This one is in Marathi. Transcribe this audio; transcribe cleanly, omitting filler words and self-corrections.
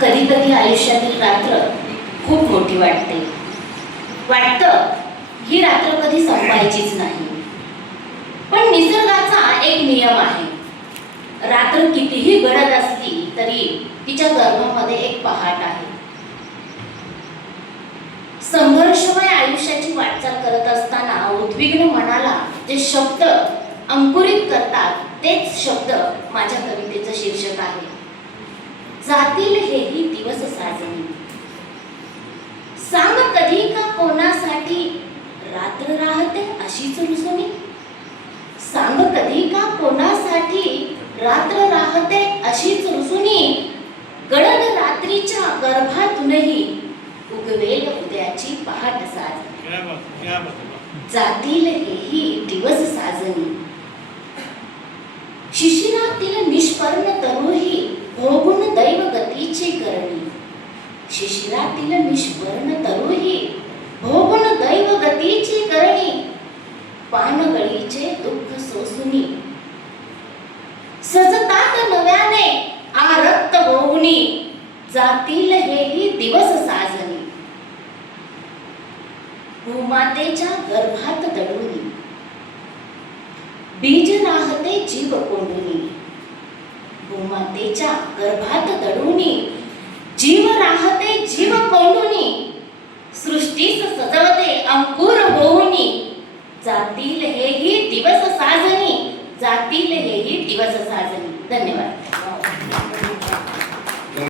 कधी कधी आयुष्यातील रात्र खूप मोठी वाटते. वाटतं ही रात्र कधी संपायचीच नाही. पण निसर्गाचा एक नियम आहे. रात्र कितीही गडद असली तरी तिच्या गर्भामध्ये एक पहाट आहे. संघर्षमय आयुष्याची वाटचाल करत असताना उद्विग्न मनाला जे शब्द अंकुरित करतात तेच शब्द माझ्या कवितेचं शीर्षक आहे. जातील हेही दिवस साजणी. सांग कधी का कोणासाठी रात्र राहते अशीच रुसणी. सांग कधी का कोणासाठी रात्र राहते अशीच रुसणी. गडद रात्रीच्या गर्भातूनही उगवेल उद्याची पहाट साजणी. जातील हेही दिवस साजणी. शिशिरातील निष्पर्ण तरुही भोगून दैव गतीची करणी. शिशिरातील निष्पर्ण तरुही भोगून दैव गतीची करणी. पानगळीचे दुःख सोसुनी सजतात नव्याने आरक्त भोगुनी. जातील हेही दिवस साजणी. भूमातेच्या गर्भात दडुनी बीज राहते जीव कोंडुनी. भूमातेच्या गर्भात दडुनी जीव राहते जीव कोंडुनी. सृष्टीस सजवते अंकुर होऊनी. जातील हेही दिवस साजणी. जातील हेही दिवस साजणी. धन्यवाद.